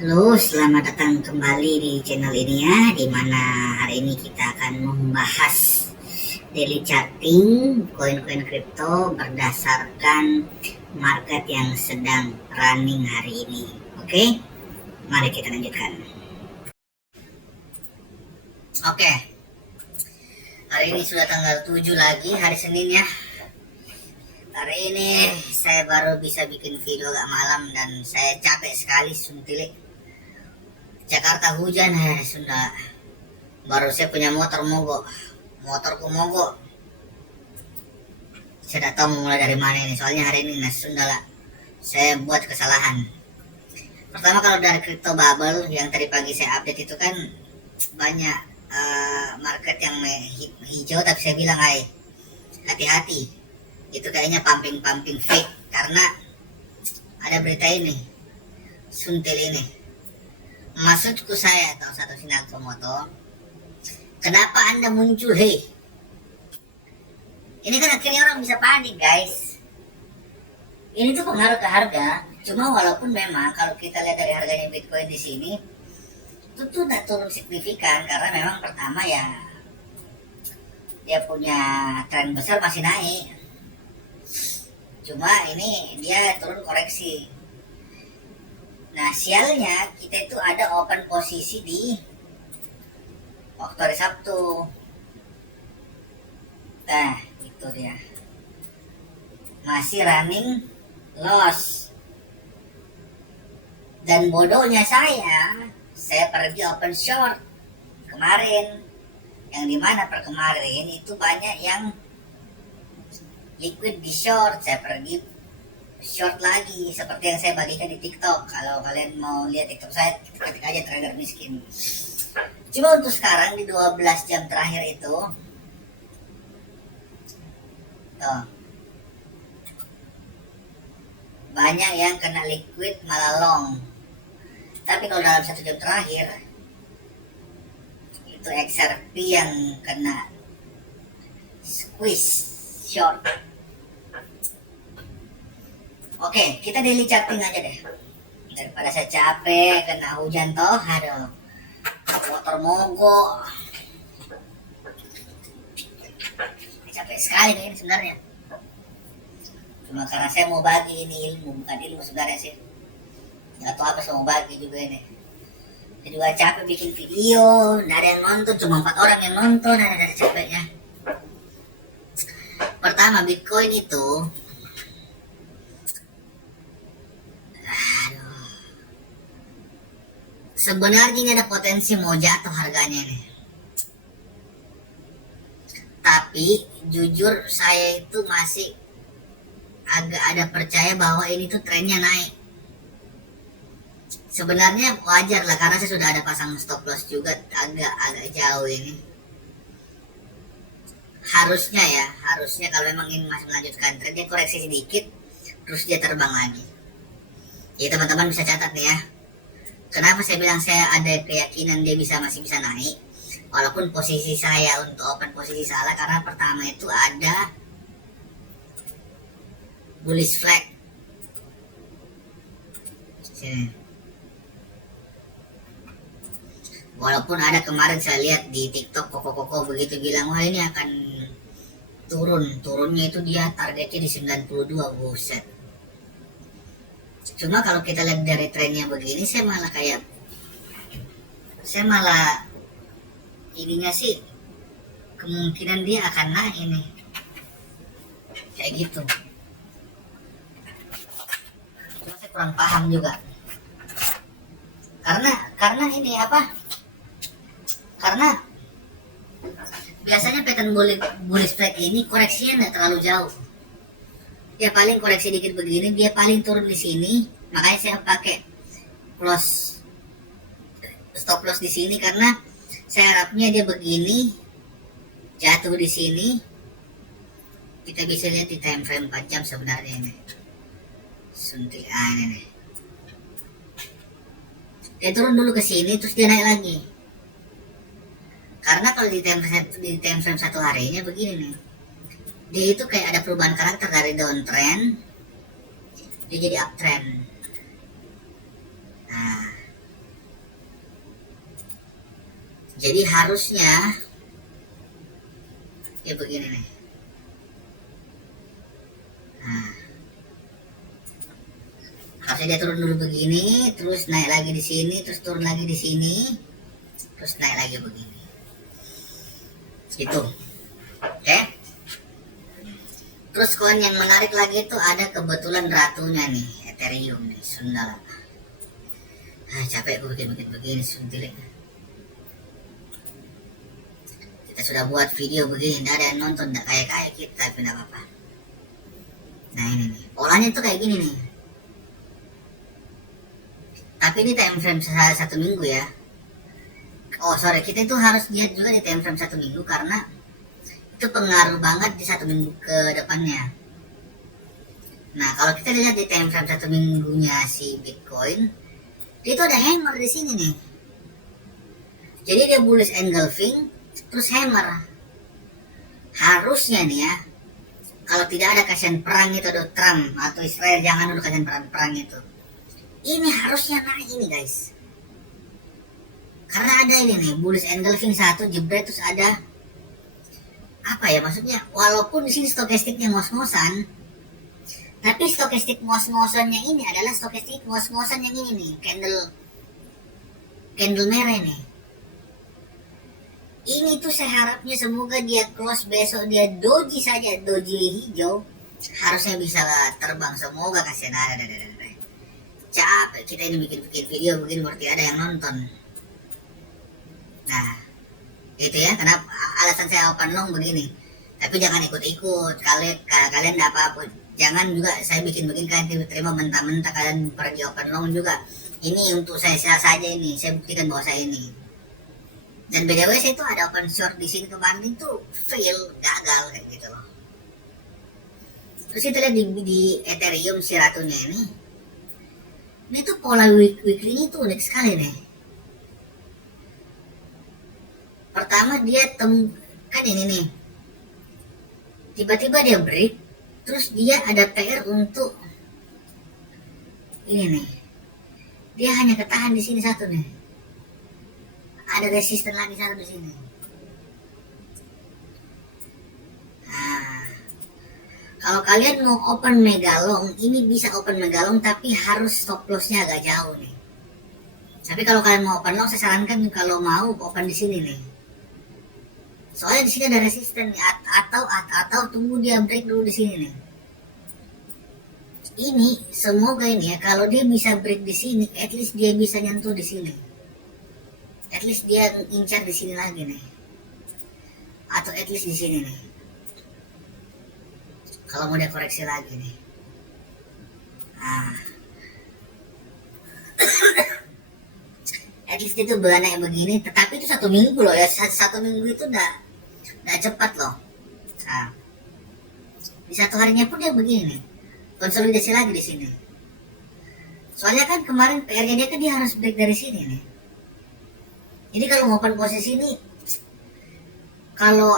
Halo, selamat datang kembali di channel ini ya, di mana hari ini kita akan membahas daily charting koin-koin kripto berdasarkan market yang sedang running hari ini. Oke, mari kita lanjutkan. Oke, hari ini sudah tanggal 7 lagi, hari Senin ya. Hari ini saya baru bisa bikin video agak malam dan saya capek sekali suntilik. Jakarta hujan, Sunda. Baru saya punya motorku mogok. Saya tidak tahu mau mulai dari mana ini, soalnya hari ini Sunda lah. Saya buat kesalahan. Pertama, kalau dari crypto bubble yang tadi pagi saya update itu kan banyak market yang hijau, tapi saya bilang hati-hati, itu kayaknya pumping fake, karena ada berita ini, suntil ini. Maksudku saya atau Satoshi Nakamoto, kenapa Anda muncul, hei? Ini kan akhirnya orang bisa panik, guys. Ini tuh pengaruh ke harga. Cuma walaupun memang kalau kita lihat dari harganya Bitcoin di sini, itu tuh tidak turun signifikan, karena memang pertama ya dia punya tren besar masih naik. Cuma ini dia turun koreksi. Nah, sialnya kita itu ada open posisi di waktu hari Sabtu. Nah, itu dia. Masih running loss. Dan bodohnya saya pergi open short kemarin. Yang dimana per kemarin itu banyak yang liquid di short. Saya pergi short lagi, seperti yang saya bagikan di TikTok. Kalau kalian mau lihat TikTok saya, ketik aja trader miskin. Cuma untuk sekarang di 12 jam terakhir itu tuh, banyak yang kena liquid malah long. Tapi kalau dalam 1 jam terakhir itu XRP yang kena squeeze short. Oke, kita daily charting aja deh. Daripada saya capek, kena hujan toh, aduh, motor mogok. Capek sekali nih sebenarnya. Cuma karena saya mau bagi ini ilmu, bukan ilmu sebenarnya sih. Atau apa saya mau bagi juga ini. Saya juga capek bikin video, nggak ada yang nonton, cuma 4 orang yang nonton, ada capeknya. Pertama, Bitcoin itu sebenarnya ini ada potensi mau jatuh harganya nih. Tapi jujur saya itu masih agak ada percaya bahwa ini tuh trennya naik. Sebenarnya wajar lah, karena saya sudah ada pasang stop loss juga agak jauh ini. Harusnya kalau memang ini masih melanjutkan tren, dia koreksi sedikit terus dia terbang lagi. Jadi teman-teman bisa catat nih ya. Kenapa saya bilang saya ada keyakinan dia masih bisa naik, walaupun posisi saya untuk open posisi salah, karena pertama itu ada bullish flag. Sini. Walaupun ada kemarin saya lihat di TikTok koko begitu bilang, wah ini akan turunnya itu dia targetnya di 92, buset. Cuma kalau kita lihat dari trennya begini, saya malah ininya sih kemungkinan dia akan naik ini, kayak gitu. Cuma saya kurang paham juga, karena ini apa? Karena biasanya pattern bullish flag ini koreksinya nggak terlalu jauh. Dia paling koreksi dikit begini, dia paling turun di sini. Makanya saya pakai stop loss di sini, karena saya harapnya dia begini jatuh di sini. Kita bisa lihat di time frame 4 jam sebenarnya ini. Suntik ini nih. Dia turun dulu ke sini terus dia naik lagi. Karena kalau di time frame 1 harinya begini nih, dia itu kayak ada perubahan karakter dari downtrend dia jadi uptrend. Nah, Jadi harusnya ya begini nih. Nah, harusnya dia turun dulu begini, terus naik lagi di sini, terus turun lagi di sini, terus naik lagi begini. Gitu. Oke. Terus koin yang menarik lagi itu ada kebetulan ratunya nih, Ethereum nih, Sundala. Capek gue bikin begini suntilik. Kita sudah buat video begini, tidak ada yang nonton, tidak kayak kita, tapi tidak apa-apa. Nah ini nih, polanya tuh kayak gini nih. Tapi ini time frame 1 minggu ya. Oh sorry, kita itu harus lihat juga di time frame 1 minggu karena itu pengaruh banget di 1 minggu ke depannya. Nah kalau kita lihat di time frame 1 minggunya si Bitcoin, dia itu ada hammer di sini nih. Jadi dia bullish engulfing, terus hammer. Harusnya nih ya, kalau tidak ada kasihan perang itu ada Trump atau Israel, jangan dulu kasihan perang itu. Ini harusnya naik ini guys. Karena ada ini nih, bullish engulfing 1 jebret, terus ada apa ya maksudnya? Walaupun di sini stokastiknya ngos-ngosan, tapi stokastik ngos-ngosannya ini adalah stokastik ngos-ngosan yang ini nih, candle merah ini. Ini tuh saya harapnya semoga dia close besok, dia doji saja, doji hijau, harusnya bisa terbang. Semoga kasihan ada. Capek kita ini bikin video begini berarti ada yang nonton. Nah itu ya kenapa alasan saya open long begini. Tapi jangan ikut-ikut, kalian tidak apa-apa. Jangan juga saya bikin begini kalian terima mentah-mentah, kalian pergi open long juga. Ini untuk saya saja ini, saya buktikan bahwa saya ini. Dan BTW saya itu ada open short di sini kemarin itu fail, gagal kayak gitu loh. Terus kita lihat di Ethereum si ratunya ini. Ini tuh pola weekly itu unik sekali nih. Pertama dia kan ini nih. Tiba-tiba dia break, terus dia ada PR untuk ini nih. Dia hanya ketahan di sini satu nih. Ada resisten lagi satu di sini. Nah, kalau kalian mau open megalong, ini bisa open megalong tapi harus stop lossnya agak jauh nih. Tapi kalau kalian mau open long, saya sarankan kalau mau open di sini nih. Soalnya di sini ada resisten nih, atau tunggu dia break dulu di sini nih. Ini semoga ini ya, kalau dia bisa break di sini, at least dia bisa nyentuh di sini. At least dia incar di sini lagi nih, atau at least di sini nih. Kalau mau dia koreksi lagi nih. Nah, at least itu bulan yang begini, tetapi itu 1 minggu loh ya. 1 minggu itu udah cepat loh. Nah, di 1 harinya pun dia begini, konsolidasi lagi di sini. Soalnya kan kemarin PR-nya dia kan dia harus break dari sini nih. Jadi kalau open posisi ini, kalau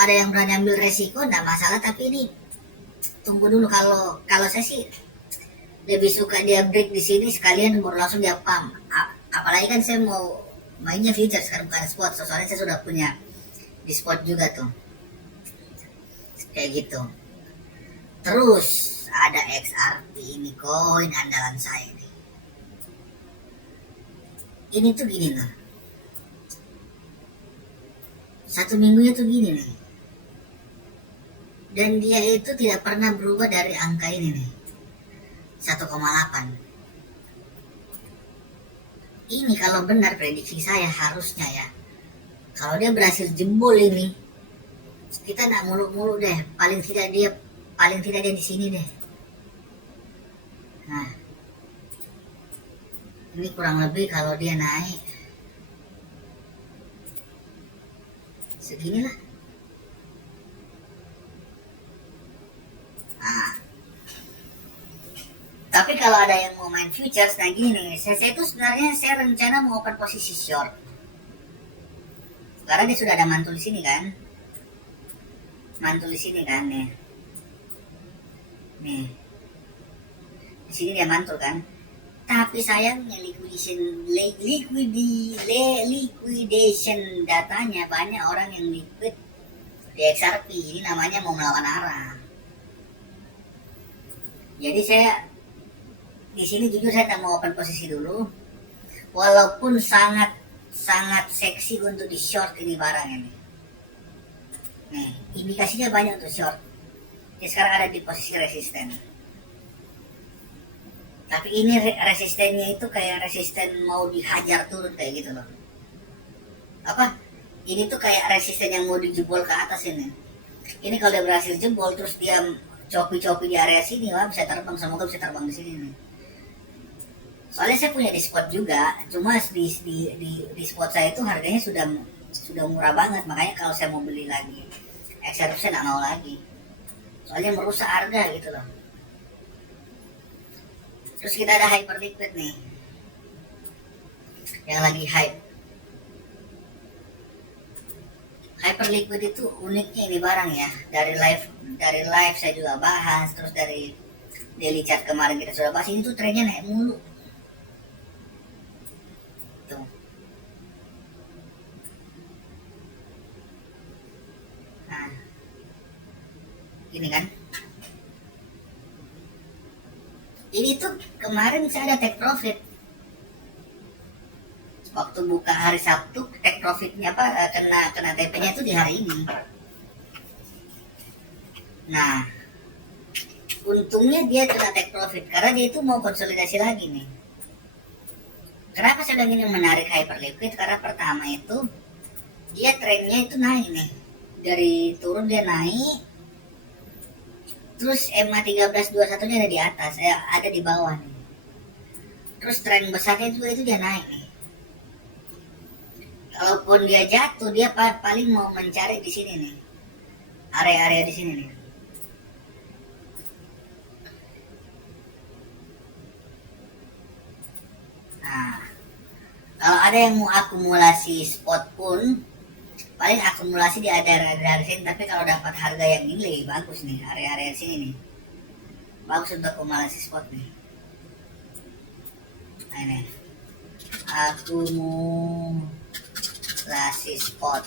ada yang berani ambil resiko enggak masalah, tapi ini tunggu dulu. Kalau saya sih lebih suka dia break di sini sekalian baru langsung dia pump. Apalagi kan saya mau mainnya future sekarang bukan spot, soalnya saya sudah punya di spot juga tuh. Kayak gitu. Terus ada XRP, ini koin andalan saya nih. Ini tuh gini loh. 1 minggunya tuh gini nih. Dan dia itu tidak pernah berubah dari angka ini nih. 1,8. Ini kalau benar prediksi saya harusnya ya. Kalau dia berhasil jebol ini, kita nggak muluk-muluk deh. Paling tidak dia di sini deh. Nah, ini kurang lebih kalau dia naik segini lah. Nah, tapi kalau ada yang mau main futures, nah gini nih, saya itu sebenarnya saya rencana mau open posisi short. Karena dia sudah ada mantul di sini kan. Mantul di sini kan nih. Nih. Di sini dia mantul kan. Tapi sayangnya liquidation datanya banyak orang yang liquid di XRP. Ini namanya mau melawan arah. Jadi saya di sini jujur saya tak mau open posisi dulu, walaupun sangat seksi untuk di short ini barang ini. Nih, indikasinya banyak untuk short. Dia sekarang ada di posisi resisten. Tapi ini resistennya itu kayak resisten mau dihajar turun kayak gitu loh. Apa? Ini tuh kayak resisten yang mau dijebol ke atas ini. Ini kalau dia berhasil jebol terus dia copi-copi di area sini, wah bisa terbang, semoga bisa terbang di sini nih. Soalnya saya punya di spot juga, cuma di spot saya itu harganya sudah murah banget, makanya kalau saya mau beli lagi XRP saya nggak mau lagi, soalnya merusak harga gitu loh. Terus kita ada hyperliquid nih, yang lagi hype. Hyperliquid itu uniknya ini barang ya, dari live saya juga bahas, terus dari daily chart kemarin kita sudah bahas, ini tuh trennya naik mulu. Tuh. Nah, ini kan. Ini tuh kemarin saya ada take profit. Waktu buka hari Sabtu, take profitnya apa kena TP-nya itu di hari ini. Nah, untungnya dia kena take profit karena dia itu mau konsolidasi lagi nih. Kenapa saya bilang ini menarik hyperliquid? Karena pertama itu dia trennya itu naik nih, dari turun dia naik, terus MA 1321 nya ada di atas, ada di bawah nih. Terus tren besarnya juga itu dia naik nih. Kalaupun dia jatuh, dia paling mau mencari di sini nih, area-area di sini nih. Nah, kalau ada yang mau akumulasi spot pun paling akumulasi di area sini, tapi kalau dapat harga yang ini lebih bagus nih, area-area sini nih bagus untuk akumulasi spot nih. Nah, ini akumulasi spot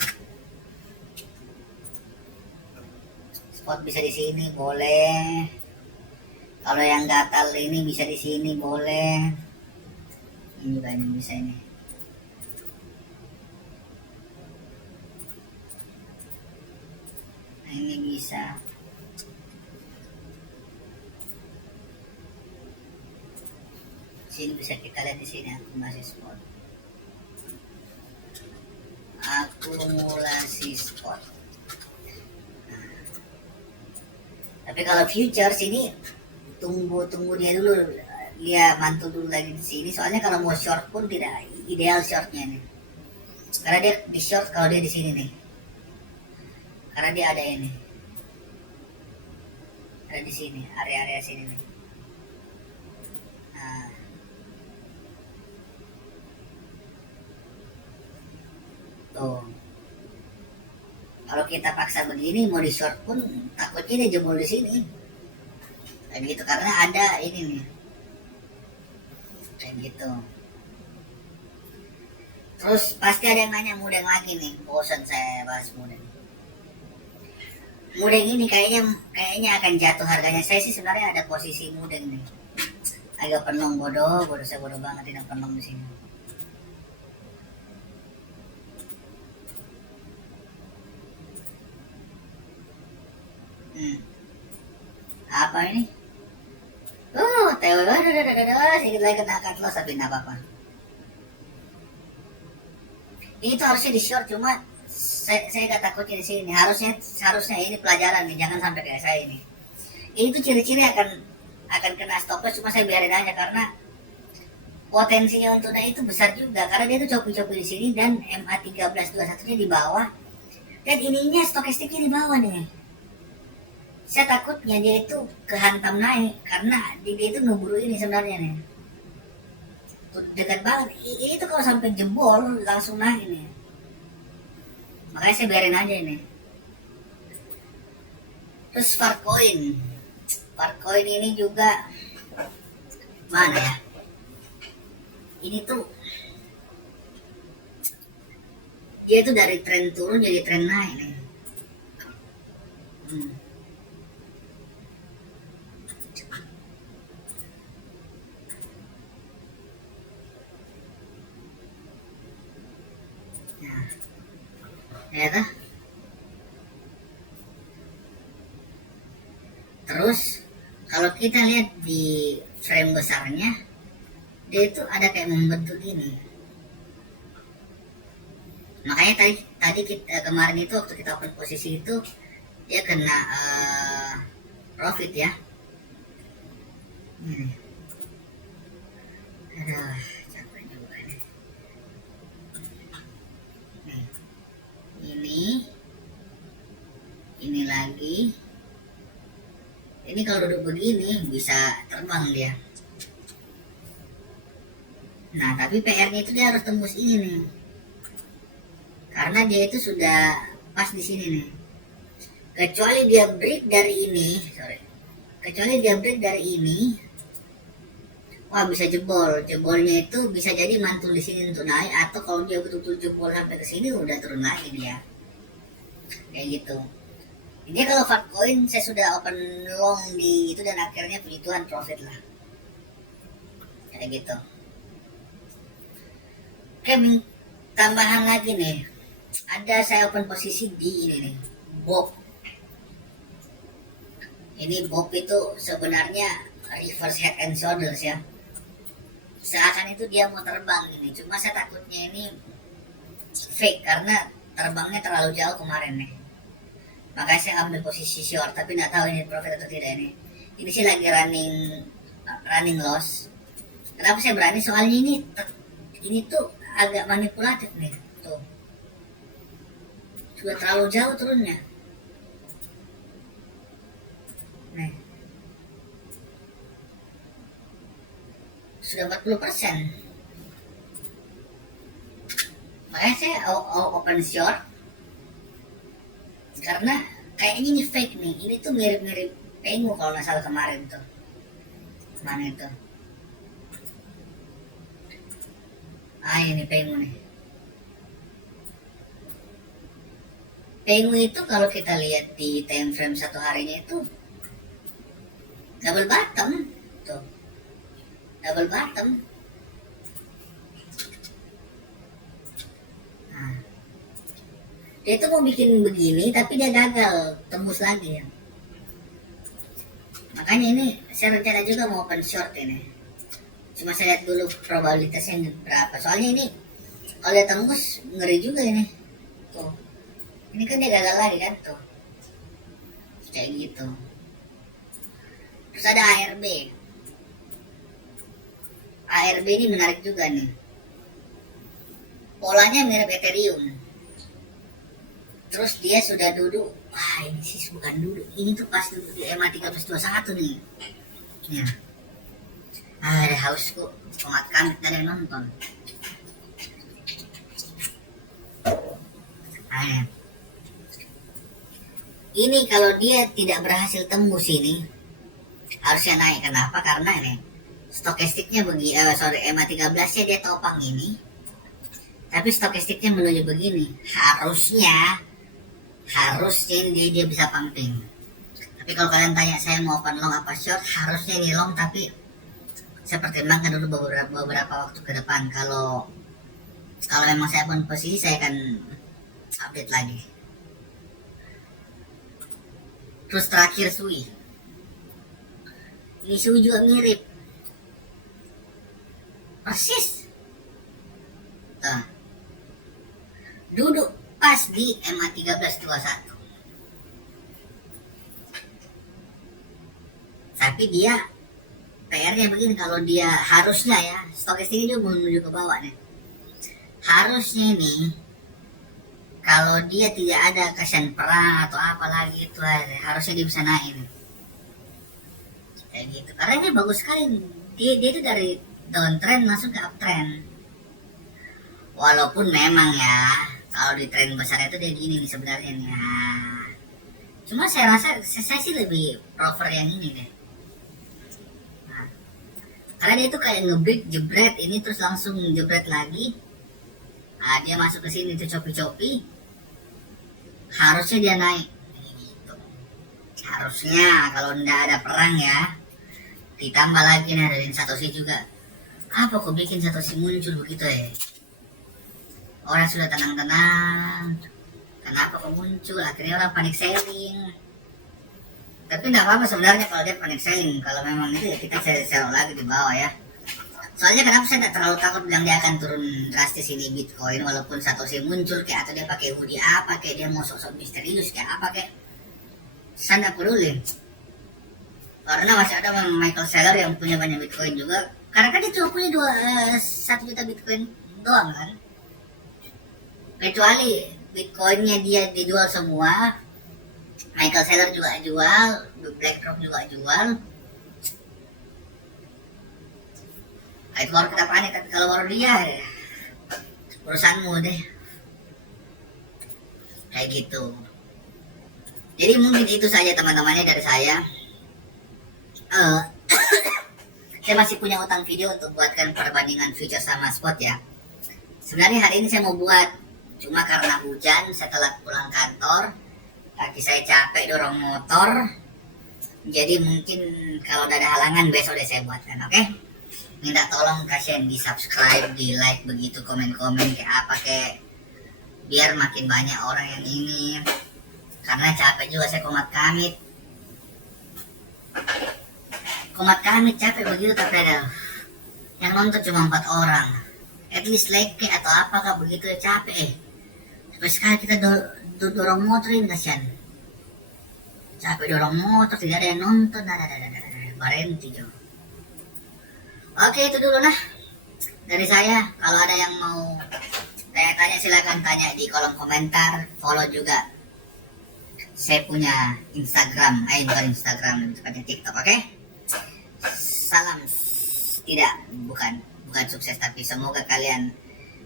bisa di sini boleh, kalau yang gatal ini bisa di sini boleh, ini juga ini bisa ini. Nah, ini bisa. Sini bisa kita lihat di sini akumulasi spot. Nah, tapi kalau futures ini tunggu dia dulu, dia mantul dulu lagi di sini. Soalnya kalau mau short pun tidak ideal shortnya nih, karena dia di short kalau dia di sini nih, karena dia ada ini, ada di sini, area-area sini nih. Nah, tuh. Kalau kita paksa begini mau di short pun takutnya dia jebol di sini. Kayak gitu, karena ada ini nih. Kayak gitu. Terus pasti ada yang nanya Mudeng lagi nih, bosan saya bahas Mudeng. Mudeng ini kayaknya akan jatuh harganya. Saya sih sebenarnya ada posisi Mudeng nih. Agak penuh, bodoh saya bodoh banget tidak penuh di sini. Apa ini? Sedikit lagi kena cut loss, tapi nggak apa-apa. Ini tuh harusnya di short, cuma saya gak takutnya di sini. Harusnya ini pelajaran nih, jangan sampai kayak saya ini. Ini tuh ciri-ciri akan kena stop loss, cuma saya biarin aja karena potensinya untuk naik itu besar juga, karena dia tuh copi-copi di sini dan MA 1321-nya di bawah dan ininya stokastiknya di bawah nih. Saya takutnya dia itu kehantam naik karena dia itu ngeburu ini sebenarnya nih. Dekat banget. Ini tuh kalau sampai jebol langsung naik nih. Makanya saya biarin aja ini. Terus Farcoin ini juga mana ya? ini tuh dia tuh dari tren turun jadi tren naik nih. Hmm. Ya tuh. Terus kalau kita lihat di frame besarnya, dia itu ada kayak membentuk gini. Makanya tadi kita, kemarin itu waktu kita open posisi itu dia kena profit ya. Ini. Aduh, capek juga nih. Nih. Ini lagi. Ini kalau duduk begini bisa terbang dia. Nah, tapi PR-nya itu dia harus tembus ini nih. Karena dia itu sudah pas di sini nih. Kecuali dia break dari ini, Kecuali dia break dari ini, wah bisa jebol. Jebolnya itu bisa jadi mantul di sini untuk naik, atau kalau dia betul-betul jebol sampai ke sini udah turun lagi dia. Kayak gitu. Ini kalau Fatcoin saya sudah open long di itu dan akhirnya puji Tuhan profit lah. Kayak gitu. Oke, tambahan lagi nih. Ada saya open posisi di ini nih, Bob. Ini Bob itu sebenarnya reverse head and shoulders ya. Seakan itu dia mau terbang ini. Cuma saya takutnya ini fake karena terbangnya terlalu jauh kemarin nih. Makanya saya ambil posisi short, tapi nggak tahu ini profit atau tidak ini. Ini sih lagi running loss. Kenapa saya berani? Soalnya ini tuh agak manipulatif nih. Tuh. Sudah terlalu jauh turunnya. Nih. Sudah 40%. Makanya saya open short karena kayaknya ini fake nih. Ini tuh mirip-mirip Pengu kalau nggak salah kemarin tuh. Mana itu? Ini Pengu nih. Pengu itu kalau kita lihat di time frame satu harinya itu double bottom tuh. Double bottom. Nah. Dia itu mau bikin begini tapi dia gagal tembus lagi ya. Makanya ini saya rencana juga mau open short ini. Cuma saya lihat dulu probabilitasnya berapa. Soalnya ini kalau dia tembus ngeri juga ini. Tuh. Ini kan dia gagal lagi kan tuh. Kayak gitu. Terus ada ARB. ARB ini menarik juga nih. Polanya mirip Ethereum. Terus dia sudah duduk. Wah, ini sih bukan duduk. Ini tuh pas duduk di EMA 1321 nih. Ya. Ada haus kok. Pengat kami tadi yang nonton. Ini kalau dia tidak berhasil tembus ini harusnya naik. Kenapa? Karena ini stokastiknya EMA 13 nya dia topang ini. Tapi stokastiknya menuju begini. Harusnya ini dia bisa pumping. Tapi kalau kalian tanya saya mau open long apa short, harusnya ini long, tapi saya pertimbangkan dulu beberapa waktu ke depan. Kalau memang saya open posisi, saya akan update lagi. Terus terakhir Sui. Ini Sui juga mirip. Persis. Tuh. Duduk pas di EMA 1321. Tapi dia PR-nya begini, kalau dia harusnya ya, stokastiknya juga menuju ke bawah nih. Harusnya ini kalau dia tidak ada kasihan perang atau apa lagi itu harusnya dia bisa naik nih. Kayak gitu. Karena ini bagus sekali. Dia itu dari downtrend langsung ke uptrend. Walaupun memang ya kalau di tren besar itu dia gini nih sebenarnya nih. Cuma saya rasa saya sih lebih prefer yang ini deh. karena dia itu kayak ngebreak jebret ini terus langsung jebret lagi. Nah, dia masuk ke sini tuh copi-copi, harusnya dia naik gitu. Harusnya kalau nggak ada perang ya, ditambah lagi nih dari Satoshi juga. Apa kok bikin Satoshi muncul begitu ya? Orang sudah tenang-tenang, kenapa kok muncul? Akhirnya orang panik selling. Tapi nggak apa-apa sebenarnya kalau dia panik selling. Kalau memang itu ya kita sell lagi di bawah ya. Soalnya kenapa saya nggak terlalu takut bilang dia akan turun drastis ini Bitcoin, walaupun Satoshi muncul kayak atau dia pakai hoodie apa kayak dia mau sok-sok misterius kayak apa kayak, saya nggak peduli. Karena masih ada Michael Saylor yang punya banyak Bitcoin juga. Karena kan dia cuma punya 1 juta Bitcoin doang kan. Kecuali Bitcoinnya dia dijual semua, Michael Saylor juga jual, BlackRock juga jual. Nah, itu baru kita panik. Tapi kalau baru dia, ya, urusanmu deh. Kayak gitu. Jadi mungkin itu saja teman-temannya dari saya. Saya masih punya utang video untuk buatkan perbandingan future sama spot ya. Sebenarnya hari ini saya mau buat, cuma karena hujan saya telat pulang kantor, kaki saya capek dorong motor, jadi mungkin kalau udah ada halangan besok deh saya buatkan, oke? Minta tolong kasihan di subscribe, di like begitu, komen-komen kayak apa kayak, biar makin banyak orang yang ini. Karena capek juga saya komat kamit capek begitu, tapi ada yang nonton cuma 4 orang. At least like atau apakah begitu ya, capek Sampai sekali kita dorong motor ini kasihan. Capek dorong motor, tidak ada yang nonton. Berhenti Jo. Oke, itu dulu nah dari saya. Kalau ada yang mau tanya-tanya silakan tanya di kolom komentar. Follow juga, saya punya Instagram, bukan Instagram, lebih tepatnya TikTok, oke? Salam, bukan sukses, tapi semoga kalian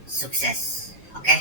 sukses, oke?